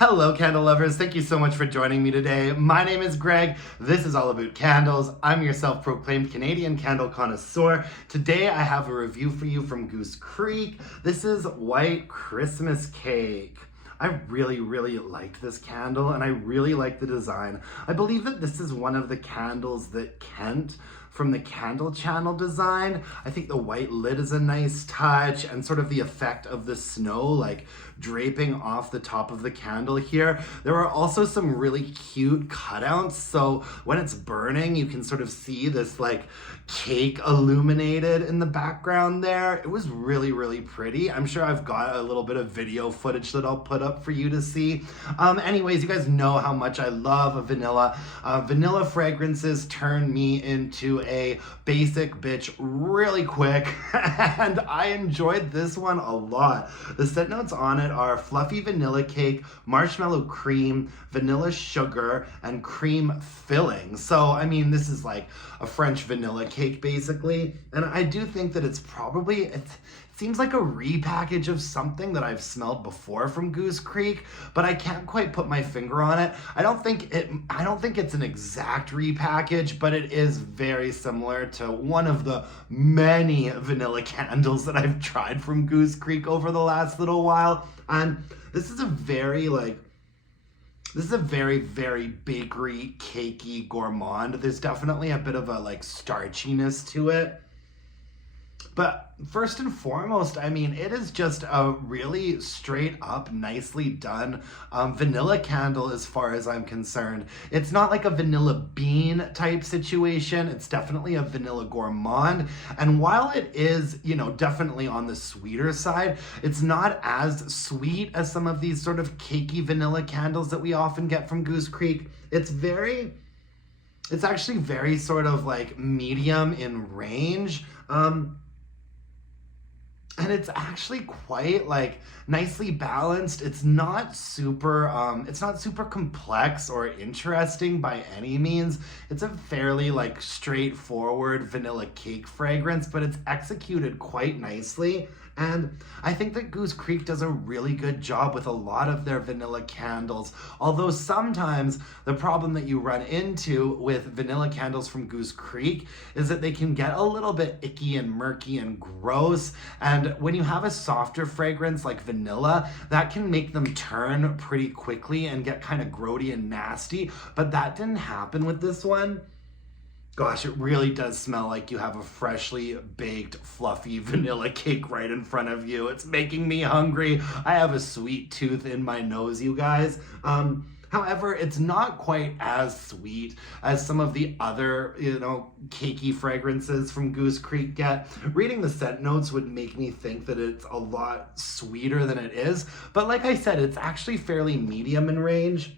Hello, candle lovers. Thank you so much for joining me today. My name is Greg. This is all about candles. I'm your self-proclaimed Canadian candle connoisseur. Today, I have a review for you from Goose Creek. This is White Christmas Cake. I really liked this candle and I really like the design. I believe that this is one of the candles that Kent from the Candle Channel design. I think the white lid is a nice touch and sort of the effect of the snow like draping off the top of the candle here. There are also some really cute cutouts, so when it's burning you can sort of see this like cake illuminated in the background there. It was really pretty. I'm sure I've got a little bit of video footage that I'll put up for you to see. Anyways, you guys know how much I love vanilla. Vanilla fragrances turn me into a basic bitch really quick and I enjoyed this one a lot. The scent notes on it are fluffy vanilla cake, marshmallow cream, vanilla sugar, and cream filling. So, I mean, this is like a French vanilla cake basically. And I do think that it's probably, it seems like a repackage of something that I've smelled before from Goose Creek, but I can't quite put my finger on it. I don't think it's an exact repackage, but it is very similar to one of the many vanilla candles that I've tried from Goose Creek over the last little while. And this is a very very bakery, cakey, gourmand. There's definitely a bit of a like starchiness to it. But first and foremost, I mean, it is just a really straight up, nicely done vanilla candle as far as I'm concerned. It's not like a vanilla bean type situation. It's definitely a vanilla gourmand. And while it is, you know, definitely on the sweeter side, it's not as sweet as some of these sort of cakey vanilla candles that we often get from Goose Creek. It's actually very sort of like medium in range. And it's actually quite like nicely balanced. It's not super complex or interesting by any means. It's a fairly like straightforward vanilla cake fragrance, but it's executed quite nicely. And I think that Goose Creek does a really good job with a lot of their vanilla candles. Although sometimes the problem that you run into with vanilla candles from Goose Creek is that they can get a little bit icky and murky and gross. And when you have a softer fragrance like vanilla, that can make them turn pretty quickly and get kind of grody and nasty. But that didn't happen with this one. Gosh, it really does smell like you have a freshly baked, fluffy vanilla cake right in front of you. It's making me hungry. I have a sweet tooth in my nose, you guys. However, it's not quite as sweet as some of the other, you know, cakey fragrances from Goose Creek get. Reading the scent notes would make me think that it's a lot sweeter than it is. But like I said, it's actually fairly medium in range.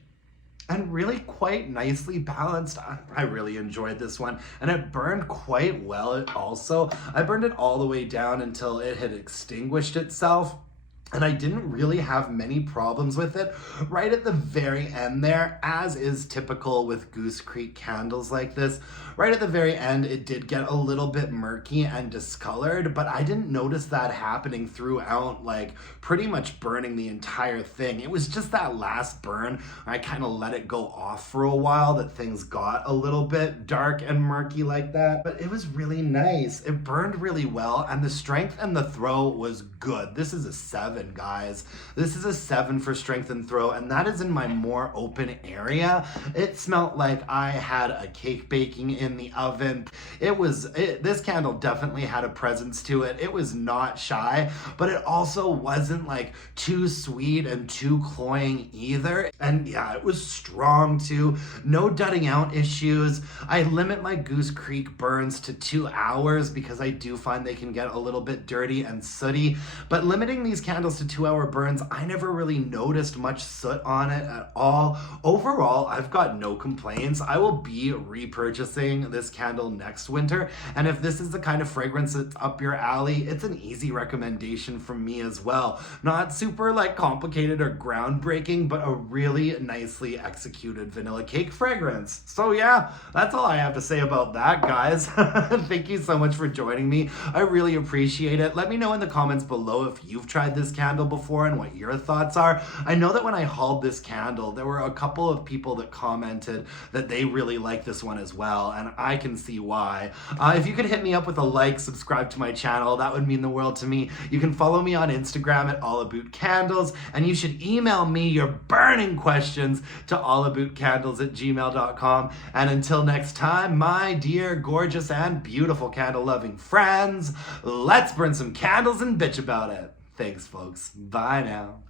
And really quite nicely balanced. I really enjoyed this one. And it burned quite well also. I burned it all the way down until it had extinguished itself. And I didn't really have many problems with it right at the very end there, as is typical with Goose Creek candles like this. Right at the very end, it did get a little bit murky and discolored, but I didn't notice that happening throughout, like pretty much burning the entire thing. It was just that last burn, I kind of let it go off for a while, that things got a little bit dark and murky like that. But it was really nice. It burned really well, and the strength and the throw was good. This is a 7. Guys, this is a 7 for strength and throw, and that is in my more open area. It smelled like I had a cake baking in the oven. This candle definitely had a presence to it. It was not shy, but it also wasn't like too sweet and too cloying either. And yeah, it was strong too. No dudding out issues. I limit my Goose Creek burns to 2 hours because I do find they can get a little bit dirty and sooty, but limiting these candles to 2-hour burns, I never really noticed much soot on it at all. Overall, I've got no complaints. I will be repurchasing this candle next winter, and if this is the kind of fragrance that's up your alley, it's an easy recommendation from me as well. Not super like complicated or groundbreaking, but a really nicely executed vanilla cake fragrance. So yeah, that's all I have to say about that, guys. Thank you so much for joining me. I really appreciate it. Let me know in the comments below if you've tried this candle candle before and what your thoughts are. I know that when I hauled this candle, there were a couple of people that commented that they really like this one as well, and I can see why. If you could hit me up with a like, subscribe to my channel, that would mean the world to me. You can follow me on Instagram at allabootcandles, and you should email me your burning questions to allabootcandles@gmail.com. And until next time, my dear, gorgeous, and beautiful candle-loving friends, let's burn some candles and bitch about it. Thanks, folks. Bye now.